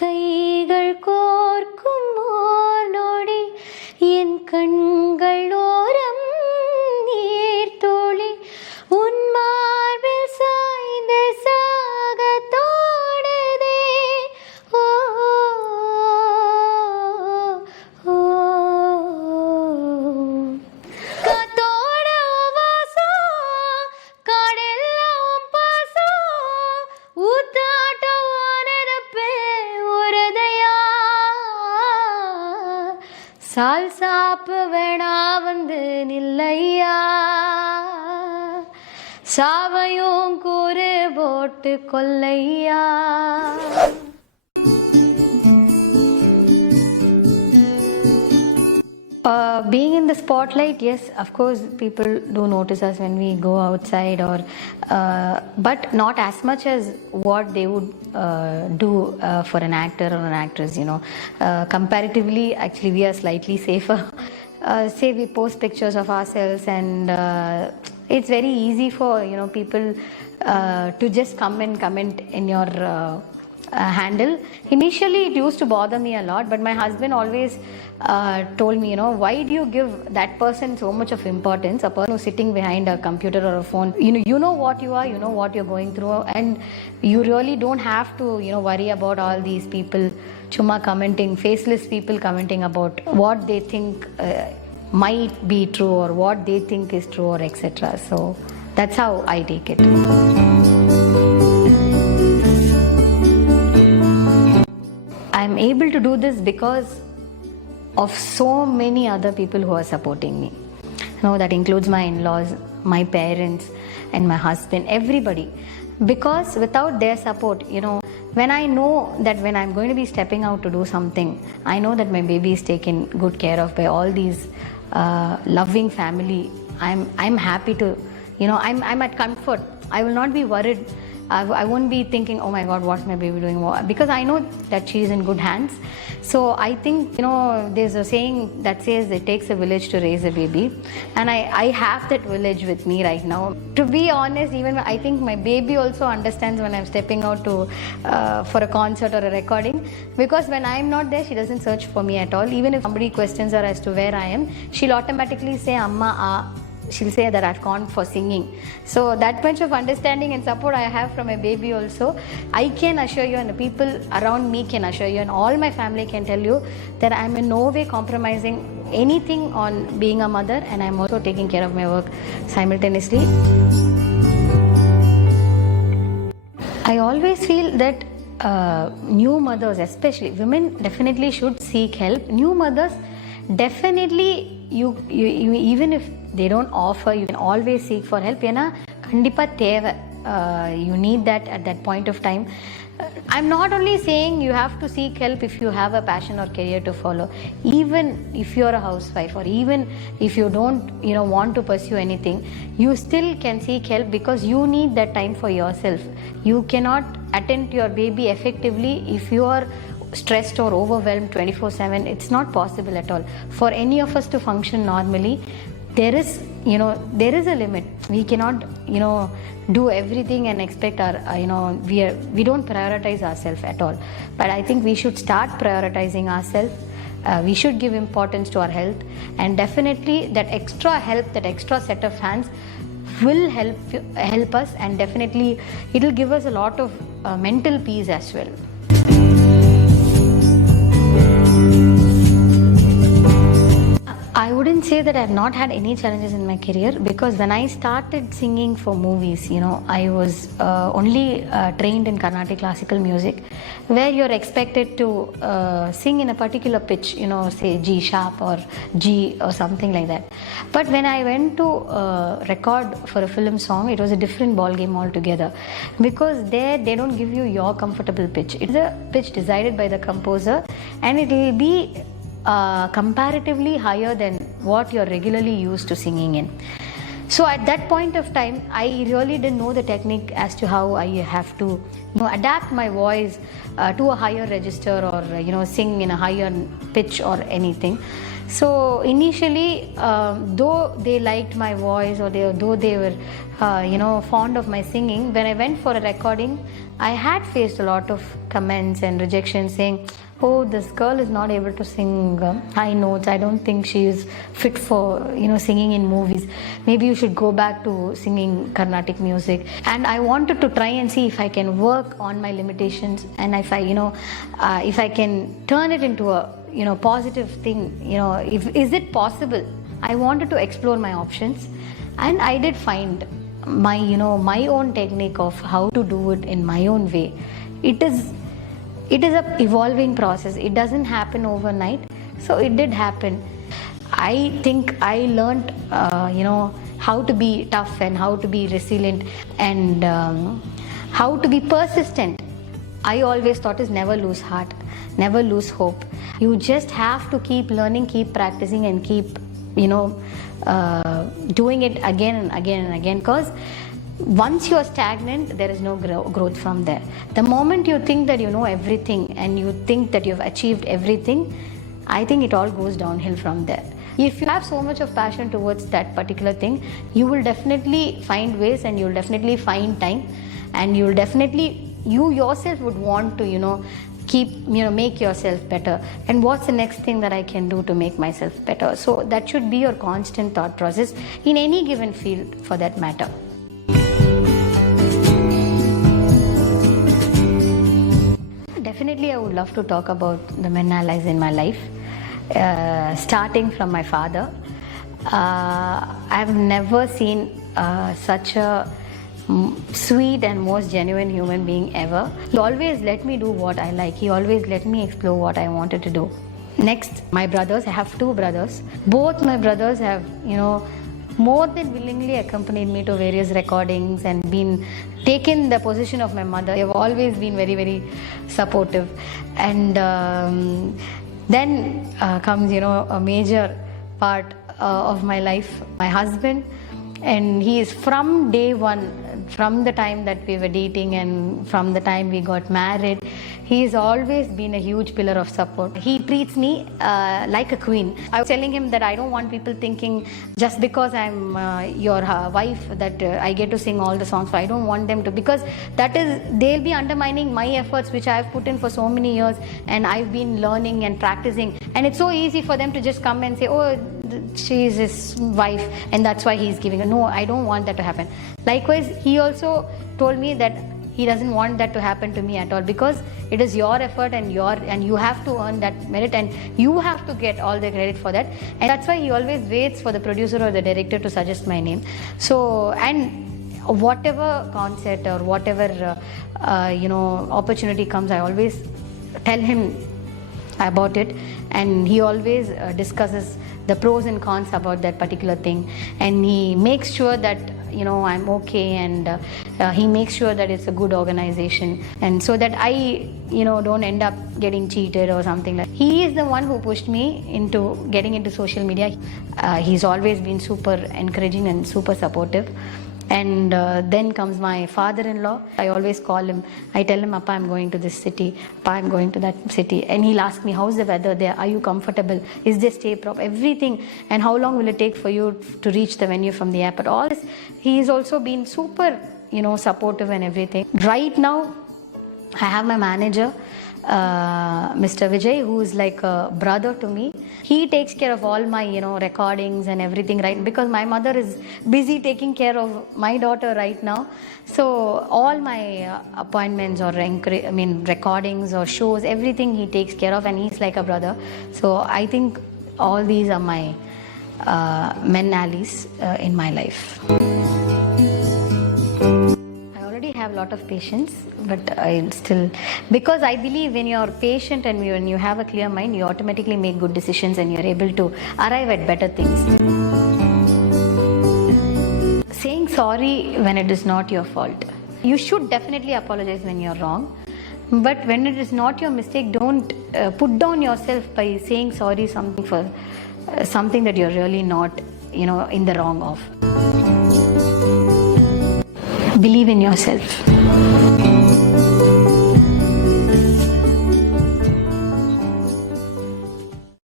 கைகள் கோர்க்கும் ஓர் நொடி என் கண்கள் ஓரம் நீர் தோழி உன் மார்பில் சாய்ந்து சாக தோடுதே ஓ ஓ காத்தோட வாசம் காடெல்லாம் பாசம் ஊத்தாட்டம் நிரப்பே உரதையா சால் சாப்பு வேணா வந்து நில்லையா சாவையும் கூறு போட்டு கொல்லையா. Being in the spotlight, yes, of course, people do notice us when we go outside, or but not as much as what they would do for an actor or an actress. Comparatively, actually, we are slightly safer. Say we post pictures of ourselves, and it's very easy for people to just come and comment in your handle. Initially it used to bother me a lot, but my husband always told me, why do you give that person so much of importance, a person who's sitting behind a computer or a phone? You know what you are, you know what you're going through, and you really don't have to worry about all these people chumma commenting, faceless people commenting about what they think might be true, or what they think is true, or etc. So that's how I take it. I'm able to do this because of so many other people who are supporting me. That includes my in-laws, my parents, and my husband, everybody. Because without their support, when I know that when I'm going to be stepping out to do something, I know that my baby is taken good care of by all these loving family. I'm happy to, I'm at comfort. I will not be worried. I won't be thinking, oh my God, what's my baby doing? Because I know that she's in good hands. So I think, there's a saying that says it takes a village to raise a baby. And I have that village with me right now. To be honest, even I think my baby also understands when I'm stepping out to for a concert or a recording. Because when I'm not there, she doesn't search for me at all. Even if somebody questions her as to where I am, she'll automatically say, Amma, she'll say that I've gone for singing. So that much of understanding and support I have from my baby also. I can assure you, and the people around me can assure you, and all my family can tell you that I'm in no way compromising anything on being a mother, and I'm also taking care of my work simultaneously. I always feel that new mothers, especially women, definitely should seek help. New mothers, definitely you even if they don't offer, you can always seek for help. Kandipa theva, you need that at that point of time. I'm not only saying you have to seek help if you have a passion or career to follow. Even if you're a housewife, or even if you don't want to pursue anything, you still can seek help, because you need that time for yourself. You cannot attend to your baby effectively if you are stressed or overwhelmed 24/7. It's not possible at all. For any of us to function normally, there is a limit. We cannot do everything and expect our we don't prioritize ourselves at all. But I think we should start prioritizing ourselves. We should give importance to our health, and definitely that extra help, that extra set of hands will help us, and definitely it will give us a lot of mental peace as well. I wouldn't say that I have not had any challenges in my career, because when I started singing for movies, I was only trained in Carnatic classical music, where you're expected to sing in a particular pitch, say G sharp or G or something like that. But when I went to record for a film song, it was a different ball game altogether, because there they don't give you your comfortable pitch. It's a pitch decided by the composer, and it will be comparatively higher than what you're regularly used to singing in. So at that point of time, I really didn't know the technique as to how I have to adapt my voice to a higher register, or sing in a higher pitch or anything. So initially, though they liked my voice, or though they were, fond of my singing, when I went for a recording, I had faced a lot of comments and rejections saying, "Oh, this girl is not able to sing high notes. I don't think she is fit for singing in movies. Maybe you should go back to singing Carnatic music." And I wanted to try and see if I can work on my limitations, and if I can turn it into a positive thing. Is it possible? I wanted to explore my options, and I did find my own technique of how to do it in my own way. It is a evolving process. It doesn't happen overnight. So it did happen. I think I learned how to be tough and how to be resilient, and how to be persistent. I always thought is never lose heart, never lose hope. You just have to keep learning, keep practicing, and keep doing it again and again and again, because once you are stagnant, there is no growth from there. The moment you think that you know everything and you think that you've achieved everything, I think it all goes downhill from there. If you have so much of passion towards that particular thing, you will definitely find ways, and you'll definitely find time, and you yourself would want to make yourself better. And what's the next thing that I can do to make myself better? So that should be your constant thought process in any given field, for that matter. Definitely I would love to talk about the men allies in my life, starting from my father. I've never seen such a sweet and most genuine human being ever. He always let me do what I like. He always let me explore what I wanted to do. Next, my brothers. I have two brothers. Both my brothers have, more than willingly accompanied me to various recordings and been taken the position of my mother. They have always been very, very supportive. And then comes, a major part of my life, my husband. And he is from day one, from the time that we were dating and from the time we got married, he has always been a huge pillar of support. He treats me like a queen. I was telling him that I don't want people thinking just because I'm your wife that I get to sing all the songs. So I don't want them to, because they'll be undermining my efforts which I've put in for so many years, and I've been learning and practicing. And it's so easy for them to just come and say, "Oh, she's his wife and that's why he's giving her." No, I don't want that to happen. Likewise, he also told me that he doesn't want that to happen to me at all, because it is your effort and you have to earn that merit, and you have to get all the credit for that. And that's why he always waits for the producer or the director to suggest my name. So, and whatever concert or whatever opportunity comes, I always tell him about it, and he always discusses the pros and cons about that particular thing, and he makes sure that I'm okay, and he makes sure that it's a good organization, and so that I don't end up getting cheated or something like that. He is the one who pushed me into getting into social media. He's always been super encouraging and super supportive. And then comes my father-in-law. I always call him. I tell him, "Appa, I'm going to this city. Appa, I'm going to that city." And he'll ask me, "How's the weather there? Are you comfortable? Is there stay prop? Everything. And how long will it take for you to reach the venue from the airport?" All this. He's also been super, supportive and everything. Right now, I have my manager, Mr. Vijay, who is like a brother to me. He takes care of all my recordings and everything, right? Because my mother is busy taking care of my daughter right now. So all my appointments or recordings or shows, everything he takes care of, and he's like a brother. So I think all these are my men allies in my life. Have a lot of patience, but I'll still, because I believe when you're patient and when you have a clear mind, you automatically make good decisions and you're able to arrive at better things. Saying sorry when it is not your fault. You should definitely apologize when you're wrong, but when it is not your mistake, don't put down yourself by saying sorry for something that you're really not in the wrong of. Believe in yourself.